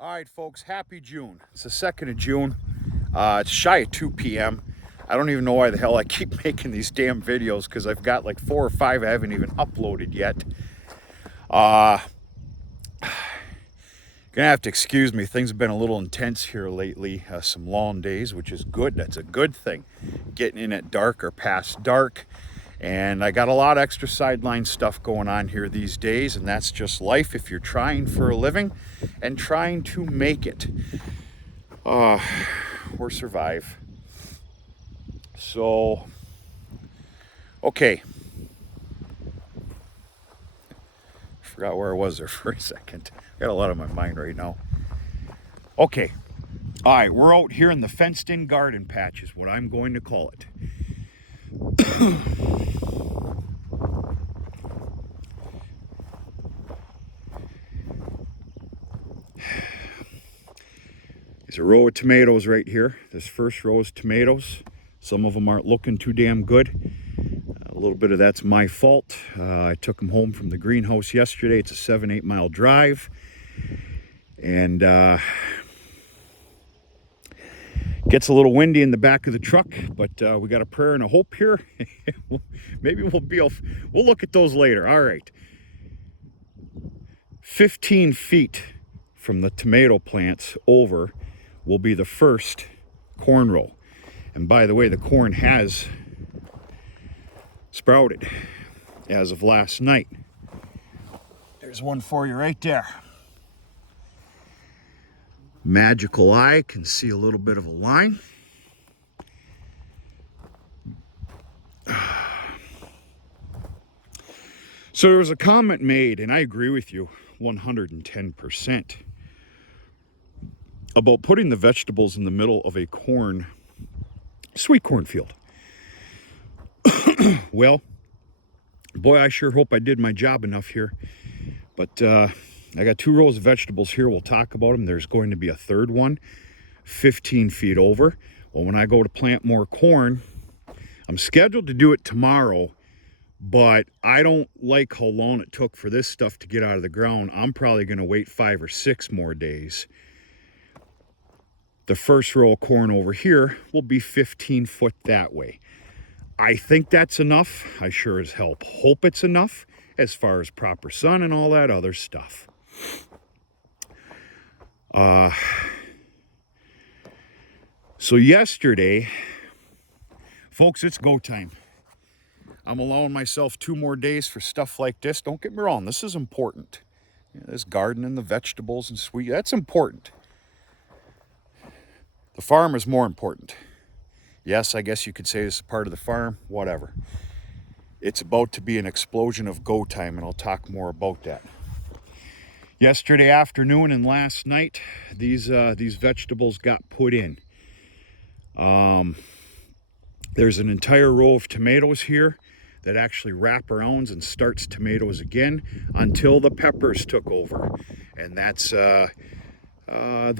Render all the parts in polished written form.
All right, folks, happy June. It's the 2nd of June. It's shy of 2 p.m. I don't even know why the hell I keep making these damn videos because I've got like 4 or 5 I haven't even uploaded yet. Gonna have to excuse me. Things have been a little intense here lately. Some long days, which is good. That's a good thing. Getting in at dark or past dark. And I got a lot of extra sideline stuff going on here these days, and that's just life if you're trying for a living and trying to make it. Or survive. So, okay. Forgot where I was there for a second. Got a lot on my mind right now. Okay. All right, we're out here in the fenced-in garden patch is what I'm going to call it. There's a row of tomatoes right here. This first row is tomatoes. Some of them aren't looking too damn good. A little bit of that's my fault. I took them home from the greenhouse yesterday. It's a 7-8 mile drive. And gets a little windy in the back of the truck, but we got a prayer and a hope here. Maybe we'll look at those later. All right. 15 feet from the tomato plants over will be the first corn row. And by the way, the corn has sprouted as of last night. There's one for you right there. Magical eye can see a little bit of a line. So there was a comment made, and I agree with you 110%, about putting the vegetables in the middle of a sweet corn field. Well, boy, I sure hope I did my job enough here. But I got 2 rows of vegetables here. We'll talk about them. There's going to be a third one, 15 feet over. Well, when I go to plant more corn, I'm scheduled to do it tomorrow, but I don't like how long it took for this stuff to get out of the ground. I'm probably going to wait 5 or 6 more days. The first row of corn over here will be 15 foot that way. I think that's enough. I sure as hell hope it's enough as far as proper sun and all that other stuff. So yesterday, folks, it's go time. I'm allowing myself 2 more days for stuff like this. Don't get me wrong, this is important. This garden and the vegetables and sweet, that's important. The farm is more important. Yes, I guess you could say this is part of the farm, whatever. It's about to be an explosion of go time, and I'll talk more about that. Yesterday afternoon and last night, these vegetables got put in. There's an entire row of tomatoes here that actually wrap around and starts tomatoes again until the peppers took over. And that's the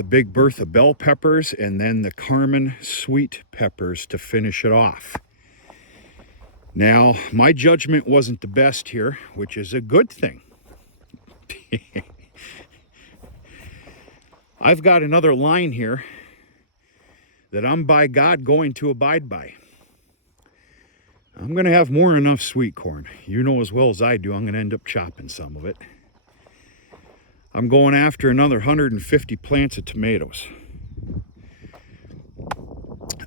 Big Bertha bell peppers and then the Carmen sweet peppers to finish it off. Now, my judgment wasn't the best here, which is a good thing. I've got another line here that I'm by God going to abide by. I'm going to have more than enough sweet corn. You know as well as I do, I'm going to end up chopping some of it. I'm going after another 150 plants of tomatoes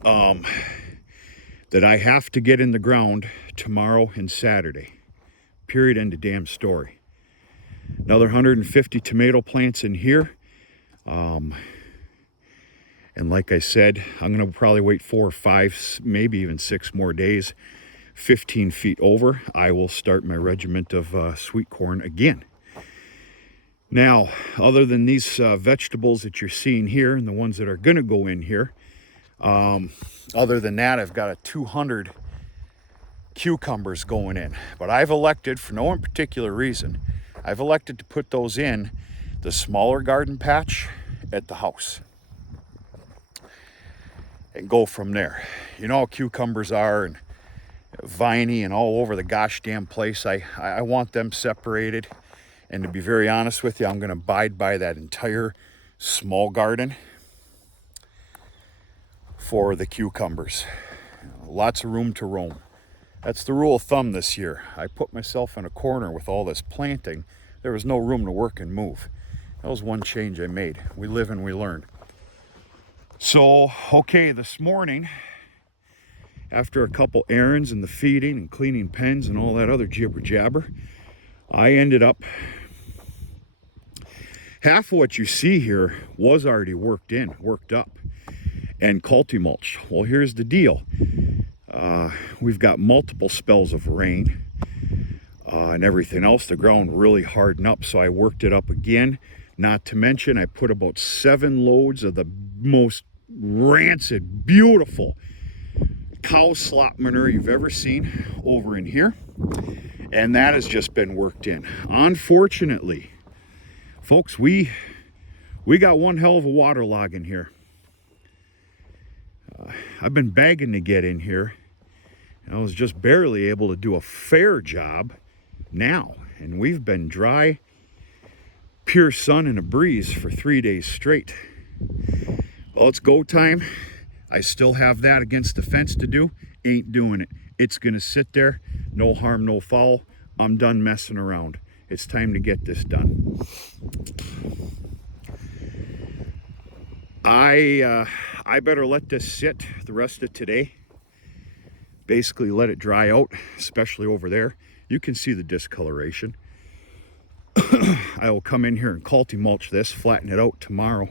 that I have to get in the ground tomorrow and Saturday. Period, end of damn story. Another 150 tomato plants in here. And like I said, I'm going to probably wait 4 or 5, maybe even 6 more days. 15 feet over, I will start my regiment of sweet corn again. Now, other than these vegetables that you're seeing here and the ones that are going to go in here, other than that, I've got a 200 cucumbers going in. But I've elected, for no particular reason, I've elected to put those in the smaller garden patch at the house and go from there. You know how cucumbers are, and viney and all over the gosh damn place. I want them separated. And to be very honest with you, I'm going to abide by that entire small garden for the cucumbers. Lots of room to roam. That's the rule of thumb this year. I put myself in a corner with all this planting. There was no room to work and move. That was one change I made. We live and we learn. So, okay, this morning, after a couple errands and the feeding and cleaning pens and all that other jibber jabber, I ended up, half of what you see here was already worked up and mulched. Well, here's the deal. We've got multiple spells of rain and everything else. The ground really hardened up, so I worked it up again. Not to mention, I put about 7 loads of the most rancid, beautiful cow slop manure you've ever seen over in here. And that has just been worked in. Unfortunately, folks, we got one hell of a water log in here. I've been begging to get in here. I was just barely able to do a fair job now. And we've been dry, pure sun and a breeze for 3 days straight. Well, it's go time. I still have that against the fence to do. Ain't doing it. It's gonna sit there. No harm, no foul. I'm done messing around. It's time to get this done. I better let this sit the rest of today. Basically let it dry out, especially over there. You can see the discoloration. I will come in here and mulch this, flatten it out tomorrow.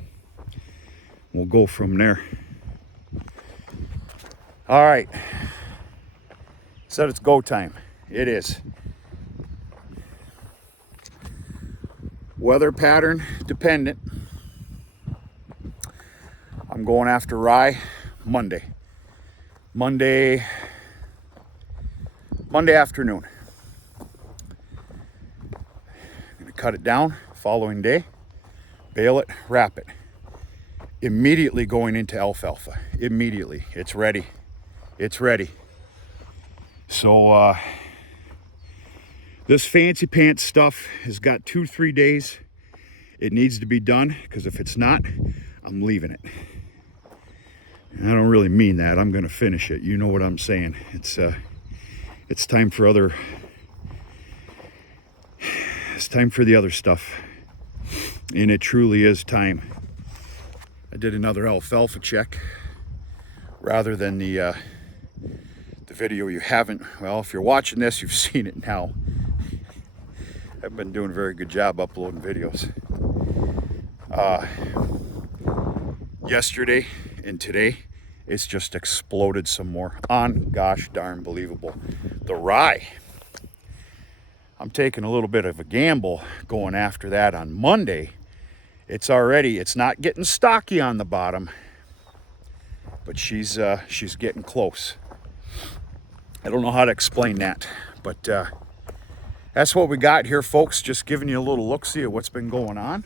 We'll go from there. All right. Said it's go time. It is. Weather pattern dependent. I'm going after rye Monday afternoon. I'm gonna cut it down following day, bale it, wrap it. Immediately going into alfalfa. Immediately. It's ready. It's ready. So this fancy pants stuff has got 2-3 days. It needs to be done, because if it's not, I'm leaving it. And I don't really mean that. I'm going to finish it. You know what I'm saying. It's time for other. It's time for the other stuff, and it truly is time. I did another alfalfa check, rather than the video you haven't. Well, if you're watching this, you've seen it now. I've been doing a very good job uploading videos. Yesterday and today, it's just exploded some more. Gosh darn believable. The rye. I'm taking a little bit of a gamble going after that on Monday. It's not getting stocky on the bottom, but she's getting close. I don't know how to explain that, but that's what we got here, folks. Just giving you a little look-see at what's been going on.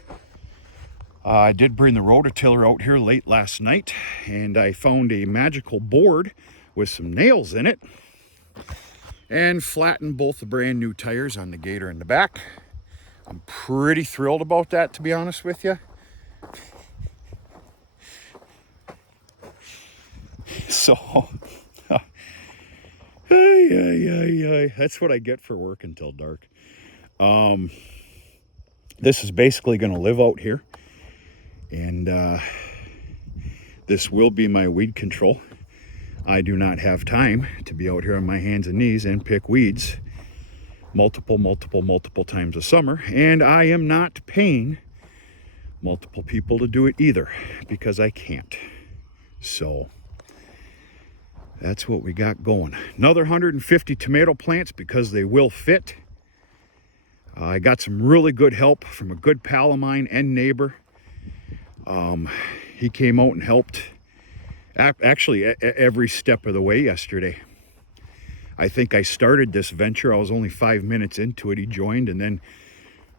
I did bring the rototiller out here late last night, and I found a magical board with some nails in it and flattened both the brand new tires on the gator in the back. I'm pretty thrilled about that, to be honest with you. So, that's what I get for work until dark. This is basically going to live out here. And this will be my weed control. I do not have time to be out here on my hands and knees and pick weeds multiple times a summer. And I am not paying multiple people to do it either, because I can't. So that's what we got going. Another 150 tomato plants, because they will fit. I got some really good help from a good pal of mine and neighbor. He came out and helped actually every step of the way yesterday. I think I started this venture. I was only 5 minutes into it. He joined, and then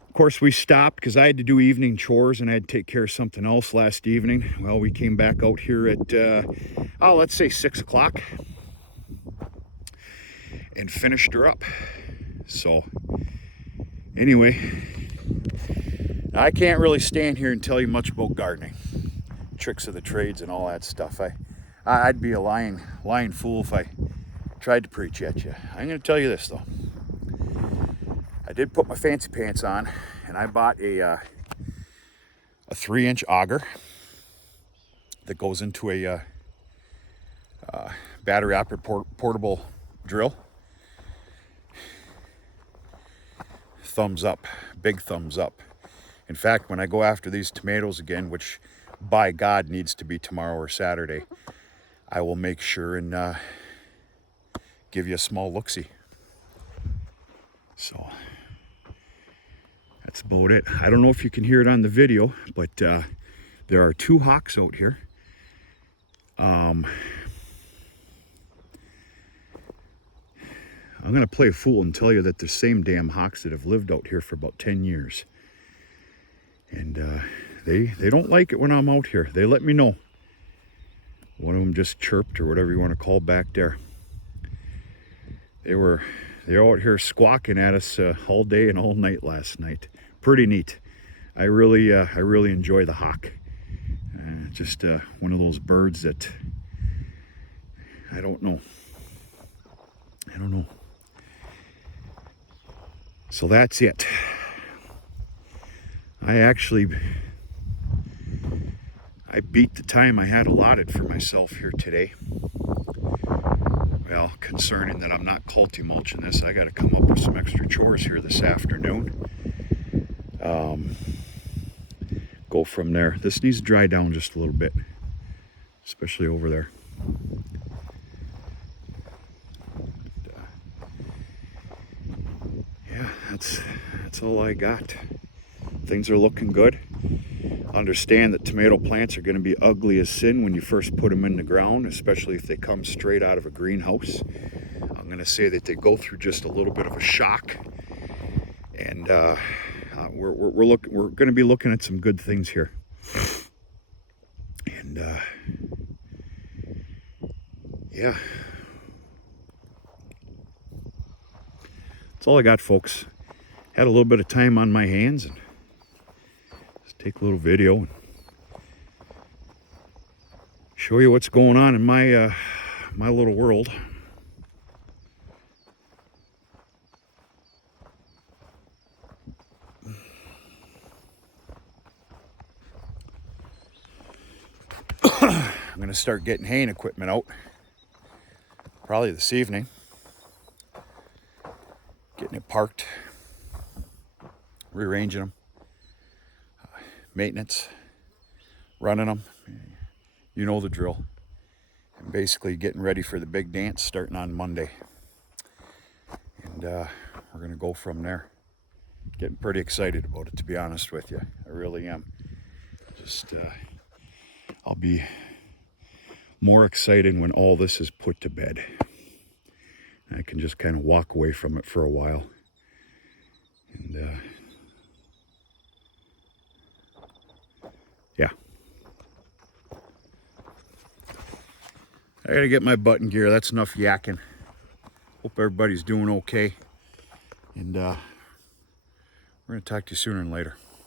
of course we stopped because I had to do evening chores and I had to take care of something else last evening. Well, we came back out here at let's say 6 o'clock and finished her up. So anyway, Now, I can't really stand here and tell you much about gardening, tricks of the trades and all that stuff. I'd be a lying fool if I tried to preach at you. I'm going to tell you this though. I did put my fancy pants on, and I bought a 3-inch auger that goes into a battery operated portable drill. Thumbs up, big thumbs up. In fact, when I go after these tomatoes again, which by God needs to be tomorrow or Saturday, I will make sure and give you a small look-see. So that's about it. I don't know if you can hear it on the video, but there are 2 hawks out here. I'm going to play a fool and tell you that the same damn hawks that have lived out here for about 10 years. And they don't like it when I'm out here. They let me know. One of them just chirped, or whatever you want to call back there. They're out here squawking at us all day and all night last night. Pretty neat. I really enjoy the hawk. Just one of those birds that I don't know. So that's it. I beat the time I had allotted for myself here today. Well, concerning that I'm not mulching this, I got to come up with some extra chores here this afternoon. Go from there. This needs to dry down just a little bit, especially over there. Yeah, that's all I got. Things are looking good. Understand that tomato plants are going to be ugly as sin when you first put them in the ground, especially if they come straight out of a greenhouse. I'm going to say that they go through just a little bit of a shock, and we're going to be looking at some good things here. And yeah, that's all I got, folks. Had a little bit of time on my hands, and take a little video and show you what's going on in my my little world. I'm going to start getting haying equipment out probably this evening. Getting it parked, rearranging them. Maintenance, running them, you know the drill, and basically getting ready for the big dance starting on Monday. And we're going to go from there. Getting pretty excited about it, to be honest with you. I really am. Just, I'll be more excited when all this is put to bed. I can just kind of walk away from it for a while. And yeah. I gotta get my button gear. That's enough yakking. Hope everybody's doing okay. And we're gonna talk to you sooner and later.